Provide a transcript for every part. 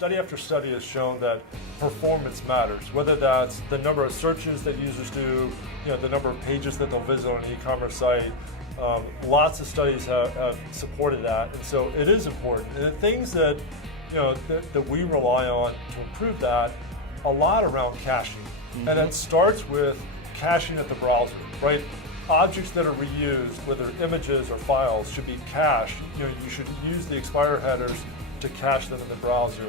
study after study has shown that performance matters, whether that's the number of searches that users do, the number of pages that they'll visit on an e-commerce site. Lots of studies have supported that, and so it is important. And the things that that we rely on to improve that, a lot around caching, and it starts with caching at the browser, right? Objects that are reused, whether images or files, should be cached. You should use the Expire headers to cache them in the browser.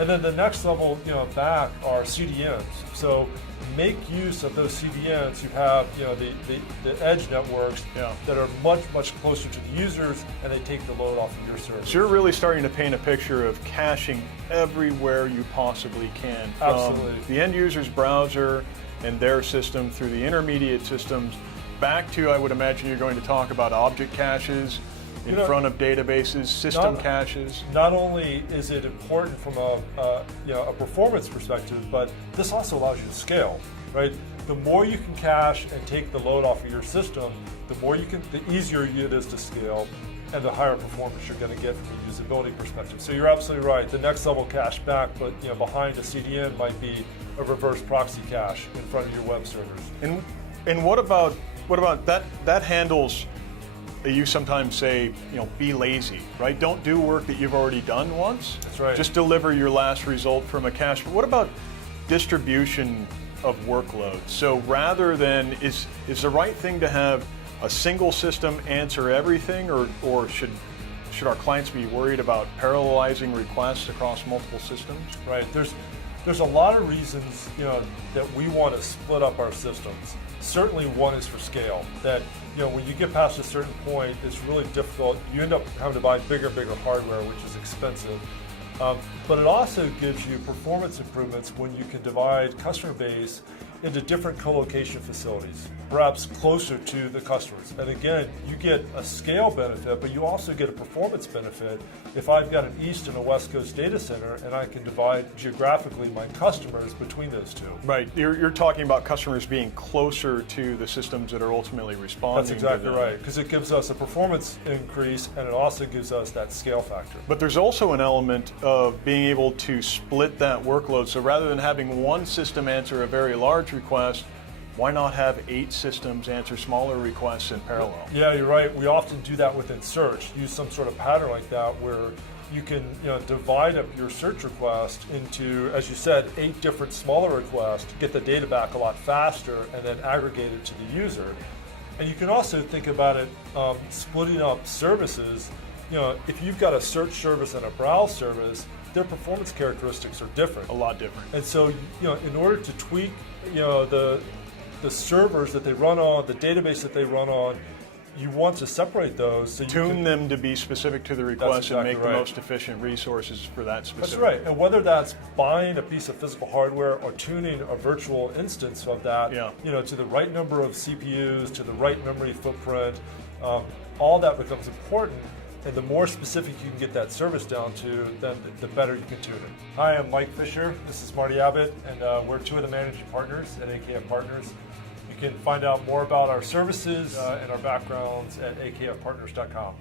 And then the next level, back are CDNs. So make use of those CDNs. You have, the edge networks that are much, much closer to the users, and they take the load off of your server. So you're really starting to paint a picture of caching everywhere you possibly can. Absolutely. From the end user's browser and their system through the intermediate systems, back to, I would imagine you're going to talk about object caches in front of databases, system caches. Not only is it important from a performance perspective, but this also allows you to scale, right? The more you can cache and take the load off of your system, the easier it is to scale, and the higher performance you're going to get from a usability perspective. So you're absolutely right. The next level cache back, but behind a CDN might be a reverse proxy cache in front of your web servers. And what about that? That handles. You sometimes say, be lazy, right? Don't do work that you've already done once. That's right. Just deliver your last result from a cache. But what about distribution of workloads? So rather than, is the right thing to have a single system answer everything, or should our clients be worried about parallelizing requests across multiple systems? Right. There's a lot of reasons that we want to split up our systems. Certainly one is for scale, that when you get past a certain point, it's really difficult. You end up having to buy bigger and bigger hardware, which is expensive. But it also gives you performance improvements when you can divide customer base into different co-location facilities, perhaps closer to the customers. And again, you get a scale benefit, but you also get a performance benefit if I've got an East and a West Coast data center and I can divide geographically my customers between those two. Right, you're talking about customers being closer to the systems that are ultimately responding. That's exactly right, because it gives us a performance increase and it also gives us that scale factor. But there's also an element of being able to split that workload. So rather than having one system answer a very large request, why not have 8 systems answer smaller requests in parallel? Yeah, you're right. We often do that within search. Use some sort of pattern like that where you can divide up your search request into, as you said, 8 different smaller requests, get the data back a lot faster, and then aggregate it to the user. And you can also think about it splitting up services. If you've got a search service and a browse service, their performance characteristics are different. A lot different. And so, in order to tweak, the servers that they run on, the database that they run on, you want to separate those. So Tune them to be specific to the request and make the most efficient resources for that specific. That's right. And whether that's buying a piece of physical hardware or tuning a virtual instance of that, to the right number of CPUs, to the right memory footprint, all that becomes important. And the more specific you can get that service down to, then the better you can tune it. Hi, I'm Mike Fisher. This is Marty Abbott, and we're 2 of the managing partners at AKF Partners. You can find out more about our services and our backgrounds at akfpartners.com.